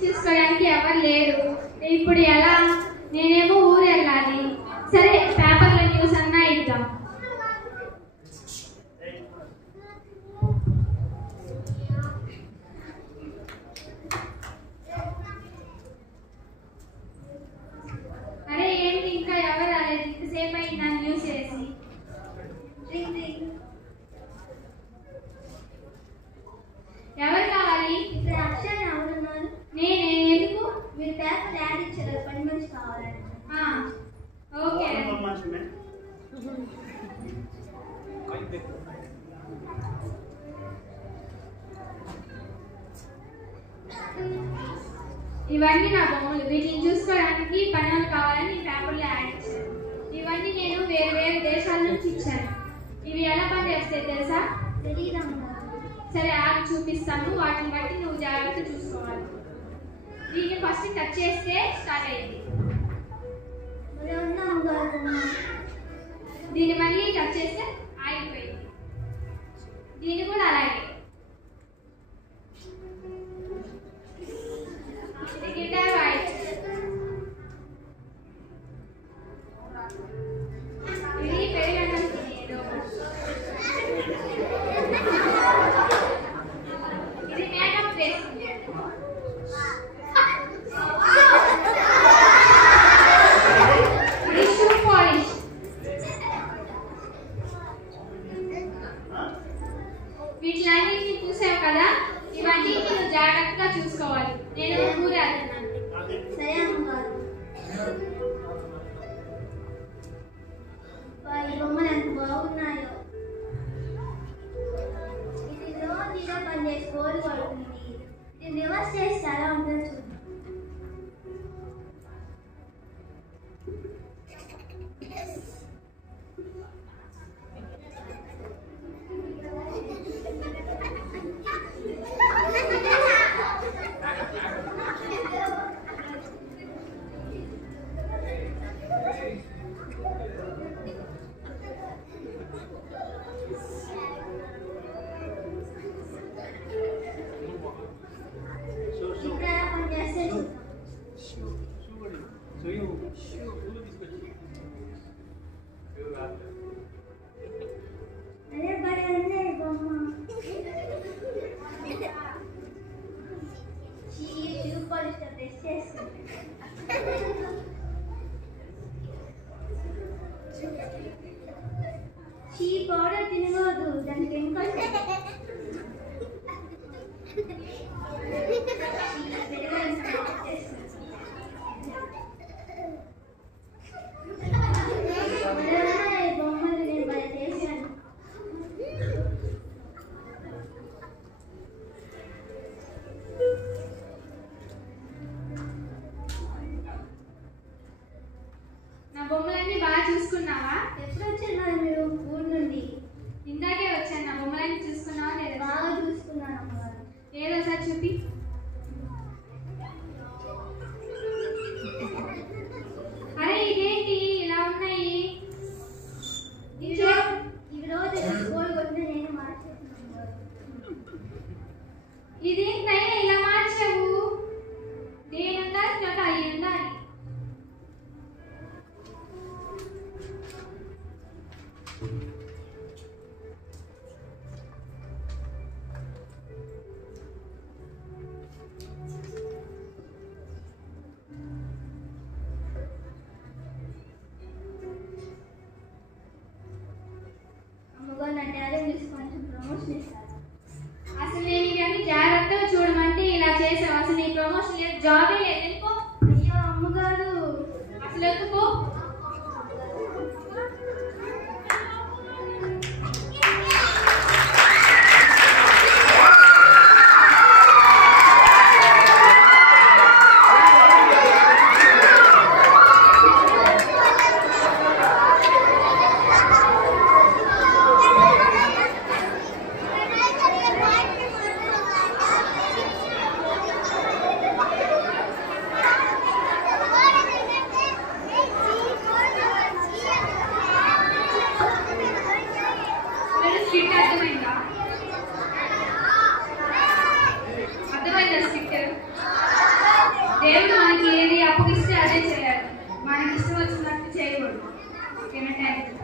చూసుకోవడానికి ఎవరు లేరు. ఇప్పుడు ఎలా? నేనేమో ఊరు వెళ్ళాలి. సరే, పేపర్లో న్యూస్ అన్నా ఇద్దాం. అరే ఏంటి ఇంకా ఎవరు రాలేదు? ఇంతసేపు అయింది నా న్యూస్ చేసి. ఎవరు కావాలి? ఇక్కడ అక్షయ్ ఎవరున్నారు? నేనే. ఎందుకు? మీరు పేపర్ యాడ్ ఇచ్చారు, పని మనిషి కావాలండి. ఓకే. ఇవన్నీ నా బొమ్మలు. వీటిని చూసుకోవడానికి పని వాళ్ళు కావాలని ఈ పేపర్లో యాడ్ ఇచ్చాను. ఇవన్నీ నేను వేరు వేరు దేశాల నుంచి ఇచ్చాను. ఇవి ఎలా పని చేస్తాయి తెలుసా? తెలియదమ్మా. సరే ఆగి చూపిస్తాను. వాటిని బట్టి నువ్వు జాగ్రత్త చూసుకోవాలి. దీన్ని ఫస్ట్ టచ్ చేస్తే స్టార్ట్ అయింది. దీన్ని మళ్ళీ టచ్ చేస్తే ఆగిపోయింది. దీన్ని కూడా అలాగే. ఇది గిటార్ వాయిస్. ఇది పెరుగన్నం తినేది. ఇది మేకప్ వేస్తుంది. ఇది షూ పాలిష్. వీటిలన్నింటినీ చూసావు కదా? ఇవన్నీ నువ్వు జాగ్రత్తగా చూసుకోవాలి. నేను ఊరు వెళ్తున్నాను. సరే అమ్మగారు. ఈ బొమ్మలు ఎంత బాగున్నాయో. ఇది రోజుగా పనిచేసి కోడి కొడుతుంది. ఇది రివర్స్ చేసి చాలా ఉంటుందో చూద్దాం. పౌడర్ తినకూడదు, దానికి కెమికల్స్. బొమ్మలు నేను బాగా చేశాను. నా బొమ్మలన్నీ బాగా చూసుకున్నావా? ఎప్పుడు వచ్చారు మీరు ఊరు నుండి? ఇందాకే వచ్చాను. నా బొమ్మలన్నీ చూసుకున్నావా లేదా? బాగా చూసుకున్నాను అమ్మగారు. ఏదో సార్ చూపి. అరే ఇదేంటి ఇలా ఉన్నాయి? ఇవి రోజు స్కూల్ కొట్టిన నేను మార్చేస్తున్నాను. ఇదేంటి నైనా ఇలా మార్చావు? నేను ఉండాల్సిన అవి ఉండాలి. అమ్మగారు నా టాలెంట్ చూసి కొంచెం ప్రమోషన్ ఇస్తారు. అసలు నేను ఇవన్నీ జాగ్రత్తగా చూడమంటే ఇలా చేసావు. అసలు నీ ప్రమోషన్ లేదు, జాబే లేదు. ఎందుకో? అయ్యో అమ్మగారు, అసలు ఎందుకో? ఫెనోటైప్